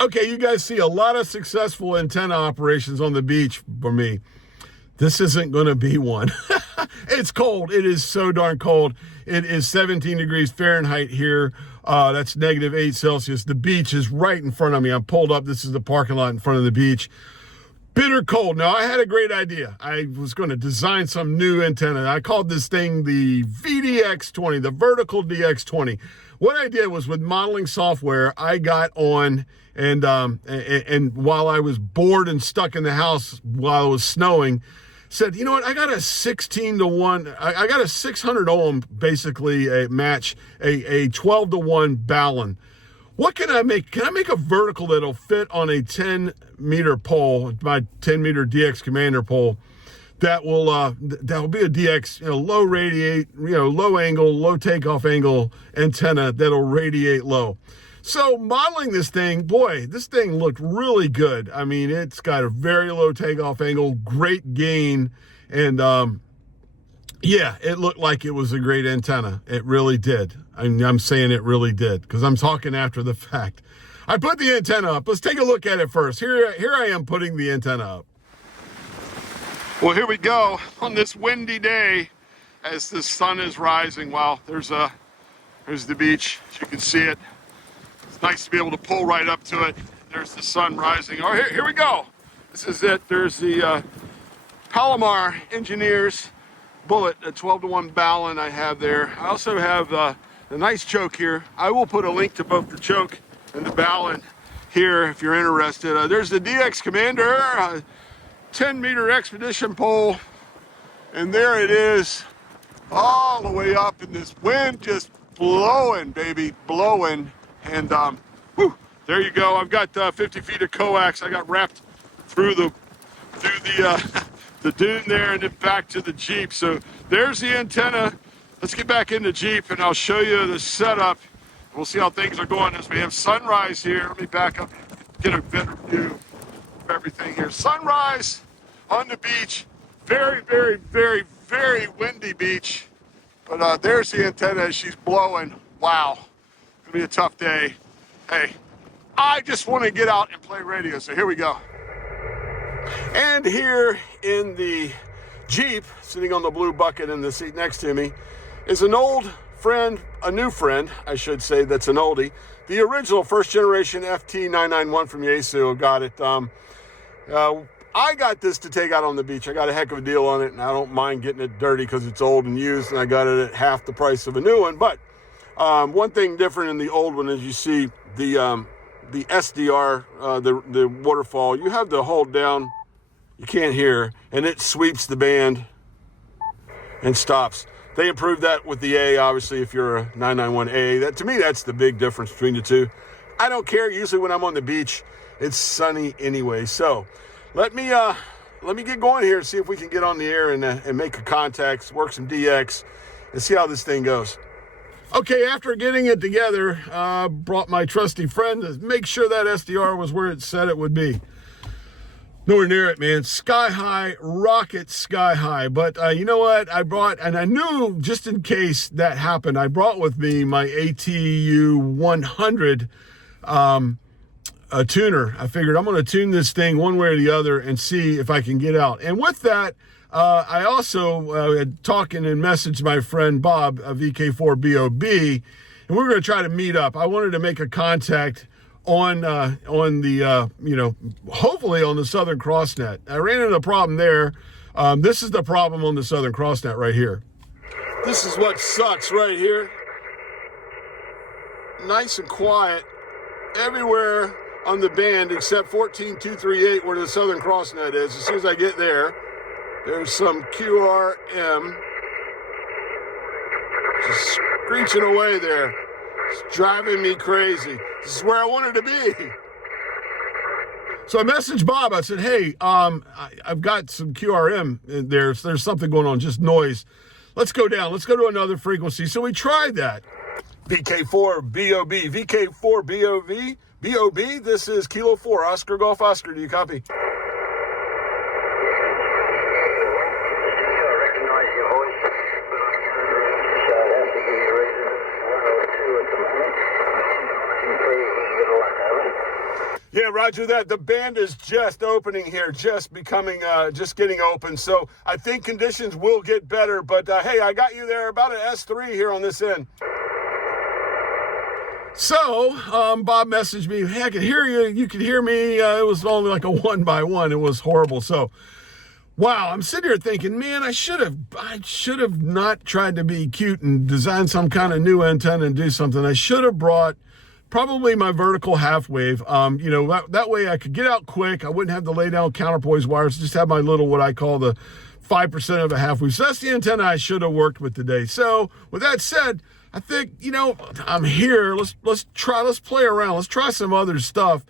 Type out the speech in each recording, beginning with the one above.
Okay, you guys see a lot of successful antenna operations on the beach for me. This isn't going to be one. It's cold. It is so darn cold. It is 17 degrees Fahrenheit here. That's -8 Celsius. The beach is right in front of me. I'm pulled up. This is the parking lot in front of the beach. Bitter cold. Now, I had a great idea. I was going to design some new antenna. I called this thing the VDX20, the Vertical DX20. What I did was, with modeling software, I got on and while I was bored and stuck in the house while it was snowing, said, you know what, I got a 16-to-1, I got a 600 ohm, basically a match, a 12-to-1 Balun. What can I make? Can I make a vertical that'll fit on a 10-meter pole, my 10-meter DX Commander pole, that will be a DX, low radiate, low angle, low takeoff angle antenna that'll radiate low. So modeling this thing, boy, this thing looked really good. I mean, it's got a very low takeoff angle, great gain, and yeah, it looked like it was a great antenna. It really did. I'm saying it really did because I'm talking after the fact. I put the antenna up. Let's take a look at it first. Here I am putting the antenna up. Well, here we go on this windy day as the sun is rising. Wow, there's the beach. As you can see it. It's nice to be able to pull right up to it. There's the sun rising. Oh, here we go. This is it. There's the Palomar Engineers Bullet, a 12-to-1 Balun I have there. I also have the nice choke here. I will put a link to both the choke and the Balun here if you're interested. There's the DX Commander, 10-meter expedition pole, and there it is, all the way up in this wind, just blowing, baby, blowing. And whew, there you go. I've got 50 feet of coax. I got wrapped through the dune there and then back to the Jeep. So there's the antenna. Let's get back in the Jeep and I'll show you the setup. We'll see how things are going as we have sunrise here. Let me back up and get a better view of everything here. Sunrise on the beach. Very, very, very, very windy beach. But there's the antenna as she's blowing. Wow. It's gonna be a tough day. Hey, I just want to get out and play radio. So here we go. And here in the Jeep, sitting on the blue bucket in the seat next to me, is an old friend, a new friend, I should say, that's an oldie. The original first generation FT991 from Yaesu. Got it. I got this to take out on the beach. I got a heck of a deal on it, and I don't mind getting it dirty because it's old and used, and I got it at half the price of a new one. But one thing different in the old one is you see the SDR, the waterfall. You have to hold down. You can't hear, and it sweeps the band and stops. They improved that with the A, obviously, if you're a 991A. That, to me, that's the big difference between the two. I don't care. Usually when I'm on the beach, it's sunny anyway. So let me get going here and see if we can get on the air and make a contact, work some DX, and see how this thing goes. Okay, after getting it together, brought my trusty friend to make sure that SDR was where it said it would be. Nowhere near it, man. Sky high, rocket sky high. But you know what? I brought, and I knew just in case that happened, I brought with me my ATU 100 a tuner. I figured I'm going to tune this thing one way or the other and see if I can get out. And with that, I also had talking and messaged my friend Bob of VK4BOB, and we're going to try to meet up. I wanted to make a contact on the hopefully on the Southern CrossNet. I ran into a problem there. This is the problem on the Southern CrossNet right here. This is what sucks right here. Nice and quiet everywhere on the band except 14238 where the Southern CrossNet is. As soon as I get there, there's some QRM just screeching away there. It's driving me crazy. This is where I wanted to be. So I messaged Bob. I said, hey, I've got some QRM in there. There's something going on, just noise. Let's go down. Let's go to another frequency. So we tried that. VK4BOB. VK4BOB. This is Kilo 4. Oscar Golf Oscar. Do you copy? Yeah, roger that. The band is just opening here, just getting open. So I think conditions will get better. But hey, I got you there about an S3 here on this end. So Bob messaged me, hey, I could hear you. You could hear me. It was only like a 1x1. It was horrible. So, wow, I'm sitting here thinking, man, I should have not tried to be cute and design some kind of new antenna and do something. I should have brought probably my vertical half wave. That way I could get out quick. I wouldn't have to lay down counterpoise wires. Just have my little, what I call the 5% of a half wave. So that's the antenna I should have worked with today. So with that said, I think, I'm here. Let's play around. Let's try some other stuff.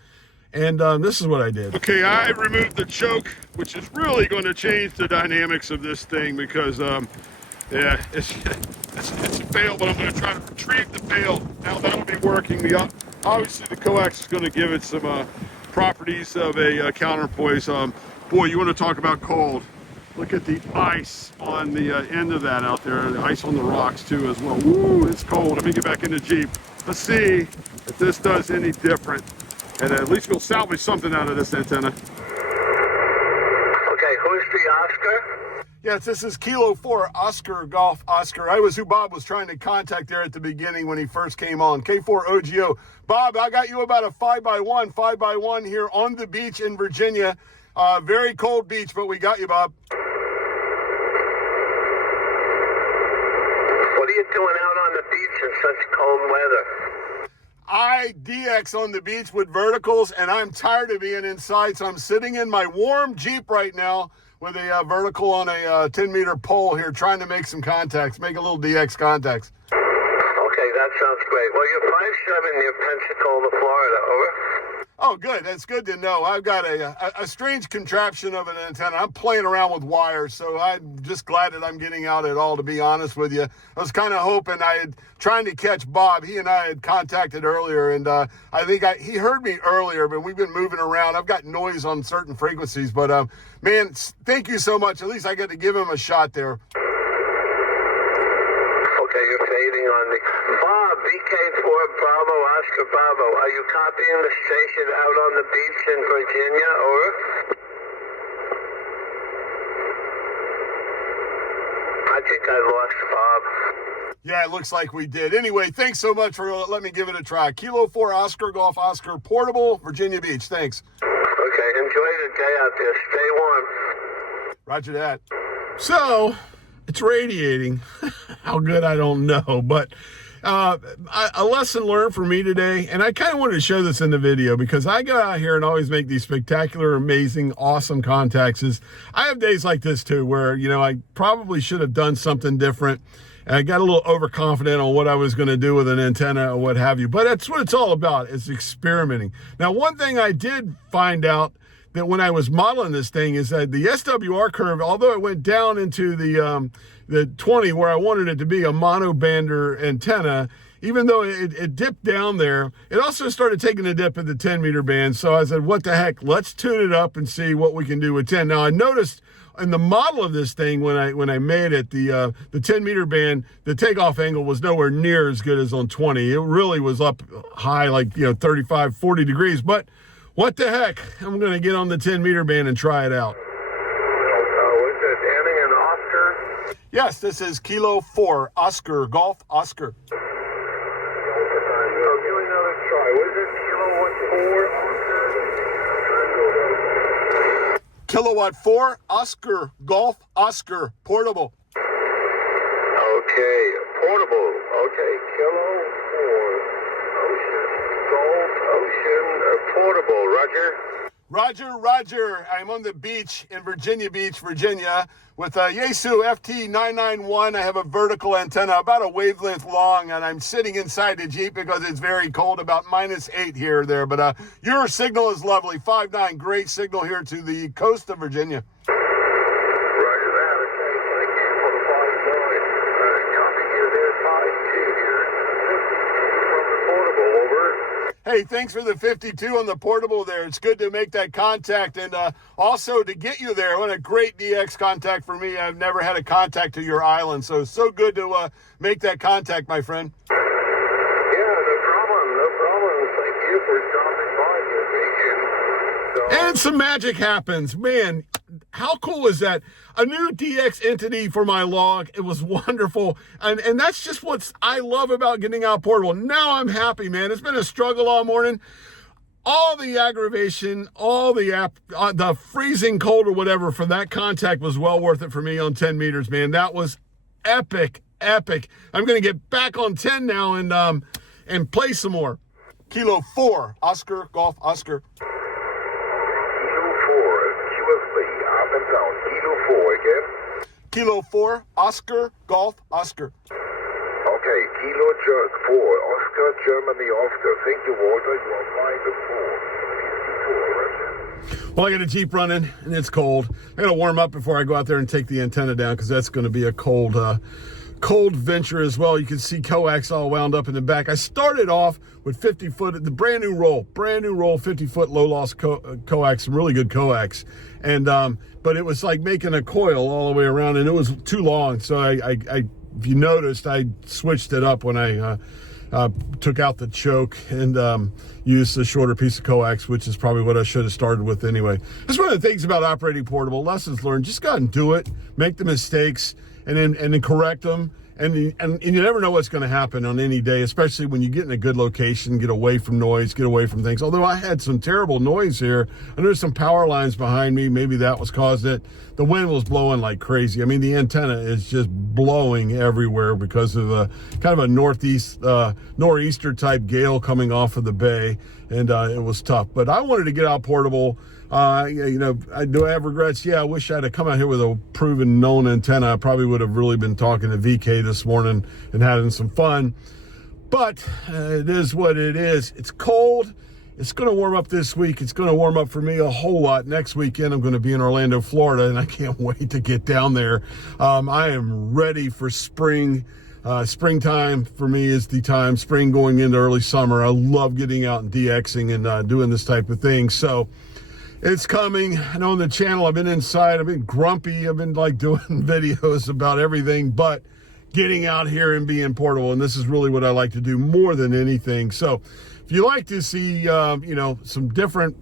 And this is what I did. Okay, I removed the choke, which is really going to change the dynamics of this thing because, yeah, it's a fail, but I'm going to try to retrieve the fail. Now that'll be working. Obviously, the coax is going to give it some properties of a counterpoise. Boy, you want to talk about cold. Look at the ice on the end of that out there. The ice on the rocks, too, as well. Woo, it's cold. Let me get back in the Jeep. Let's see if this does any different. And at least we'll salvage something out of this antenna. Okay, who's the Oscar? Yes, this is Kilo 4, Oscar Golf Oscar. I was who Bob was trying to contact there at the beginning when he first came on. K4 OGO. Bob, I got you about a 5x1 here on the beach in Virginia. Very cold beach, but we got you, Bob. What are you doing out on the beach in such cold weather? I DX on the beach with verticals, and I'm tired of being inside, so I'm sitting in my warm Jeep right now with a vertical on a 10-meter pole here, trying to make some contacts, make a little DX contacts. Okay, that sounds great. Well, you're 5'7", near Pensacola, Florida, over. Oh, good. That's good to know. I've got a strange contraption of an antenna. I'm playing around with wires, so I'm just glad that I'm getting out at all, to be honest with you. I was kind of hoping trying to catch Bob. He and I had contacted earlier, and I think he heard me earlier, but we've been moving around. I've got noise on certain frequencies, but man, thank you so much. At least I got to give him a shot there. Okay, you're fading on me. Bob, VK4 Bravo, Oscar Bravo. Are you copying the station out on the beach in Virginia, over? I think I lost Bob. Yeah, it looks like we did. Anyway, thanks so much for letting me give it a try. Kilo 4 Oscar Golf Oscar Portable, Virginia Beach. Thanks. Okay, enjoy the day out there. Stay warm. Roger that. So, it's radiating. How good, I don't know. But a lesson learned for me today, and I kind of wanted to show this in the video because I go out here and always make these spectacular, amazing, awesome contacts. I have days like this too where, I probably should have done something different. And I got a little overconfident on what I was going to do with an antenna or what have you. But that's what it's all about, is experimenting. Now, one thing I did find out that when I was modeling this thing is that the SWR curve, although it went down into the 20 where I wanted it to be a monobander antenna, even though it dipped down there, it also started taking a dip at the 10-meter band. So I said, what the heck, let's tune it up and see what we can do with 10. Now, I noticed in the model of this thing, when I made it, the 10-meter band, the takeoff angle was nowhere near as good as on 20. It really was up high, like 35, 40 degrees. But what the heck? I'm going to get on the 10-meter band and try it out. Was it Annie and Oscar? Yes, this is Kilo 4 Oscar Golf Oscar. Give it another try. Was it Kilowatt 4 Oscar Golf Oscar Portable. Okay, portable. Okay, Kilo 4 Ocean, Golf Ocean, portable. Roger. Roger. I'm on the beach in Virginia Beach, Virginia, with a Yaesu FT991. I have a vertical antenna about a wavelength long, and I'm sitting inside the Jeep because it's very cold, about -8 here or there. But your signal is lovely. 5.9, great signal here to the coast of Virginia. Roger that. Okay, thank you for the 5.9. Copy you there, 5.2 here. From the portable, over. Hey, thanks for the 52 on the portable there. It's good to make that contact and also to get you there. What a great DX contact for me. I've never had a contact to your island, so good to make that contact, my friend. Yeah, no problem. Thank you for stopping by your beach in And some magic happens. Man, how cool is that? A new DX entity for my log. It was wonderful. And that's just what I love about getting out portable. Now I'm happy, man. It's been a struggle all morning. All the aggravation, all the freezing cold or whatever for that contact was well worth it for me on 10 meters, man. That was epic, epic. I'm going to get back on 10 now and play some more. Kilo 4, Oscar, Golf, Oscar. Kilo 4, QFB, up and down. Kilo 4 again. Kilo 4, Oscar, Golf, Oscar. Okay, Kilo 4, Oscar, Germany, Oscar. Thank you, Walter. You are 5 and 4. 54, Russia. Well, I got a Jeep running, and it's cold. I got to warm up before I go out there and take the antenna down, because that's going to be a cold venture as well. You can see coax all wound up in the back. I started off with 50 foot, the brand new roll, 50-foot low loss coax, some really good coax. And, but it was like making a coil all the way around, and it was too long. So I if you noticed, I switched it up when I took out the choke and used a shorter piece of coax, which is probably what I should have started with anyway. That's one of the things about operating portable. Lessons learned. Just go out and do it. Make the mistakes and then correct them. And you never know what's going to happen on any day, especially when you get in a good location, get away from noise, get away from things. Although I had some terrible noise here, and there's some power lines behind me. Maybe that was caused it. The wind was blowing like crazy. I mean, the antenna is just blowing everywhere because of a kind of a nor'easter type gale coming off of the bay, and it was tough. But I wanted to get out portable. Do I have regrets? Yeah, I wish I'd have come out here with a proven known antenna. I probably would have really been talking to VK this morning and having some fun. But it is what it is. It's cold. It's going to warm up this week. It's going to warm up for me a whole lot. Next weekend, I'm going to be in Orlando, Florida, and I can't wait to get down there. I am ready for spring. Springtime for me is the time. Spring going into early summer. I love getting out and DXing and doing this type of thing. So it's coming. I know on the channel I've been inside. I've been grumpy. I've been like doing videos about everything but getting out here and being portable. And this is really what I like to do more than anything. So if you like to see, some different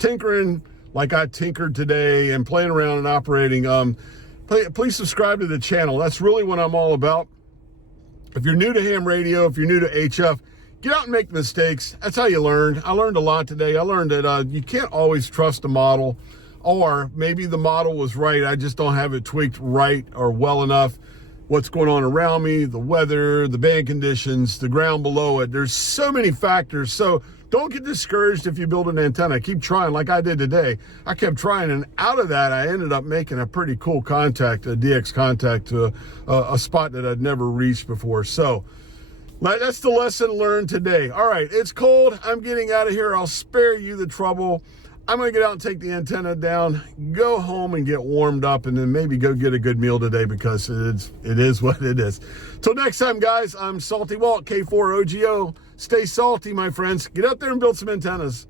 tinkering like I tinkered today and playing around and operating, please subscribe to the channel. That's really what I'm all about. If you're new to ham radio, if you're new to HF, get out and make mistakes. That's how you learn. I learned a lot today. I learned that you can't always trust a model, or maybe the model was right. I just don't have it tweaked right or well enough. What's going on around me, the weather, the band conditions, the ground below it. There's so many factors. So don't get discouraged if you build an antenna. Keep trying like I did today. I kept trying, and out of that, I ended up making a pretty cool contact, a DX contact to a spot that I'd never reached before. So that's the lesson learned today. All right, it's cold. I'm getting out of here. I'll spare you the trouble. I'm going to get out and take the antenna down, go home and get warmed up, and then maybe go get a good meal today, because it is what it is. Till next time, guys, I'm Salty Walt, K4OGO. Stay salty, my friends. Get out there and build some antennas.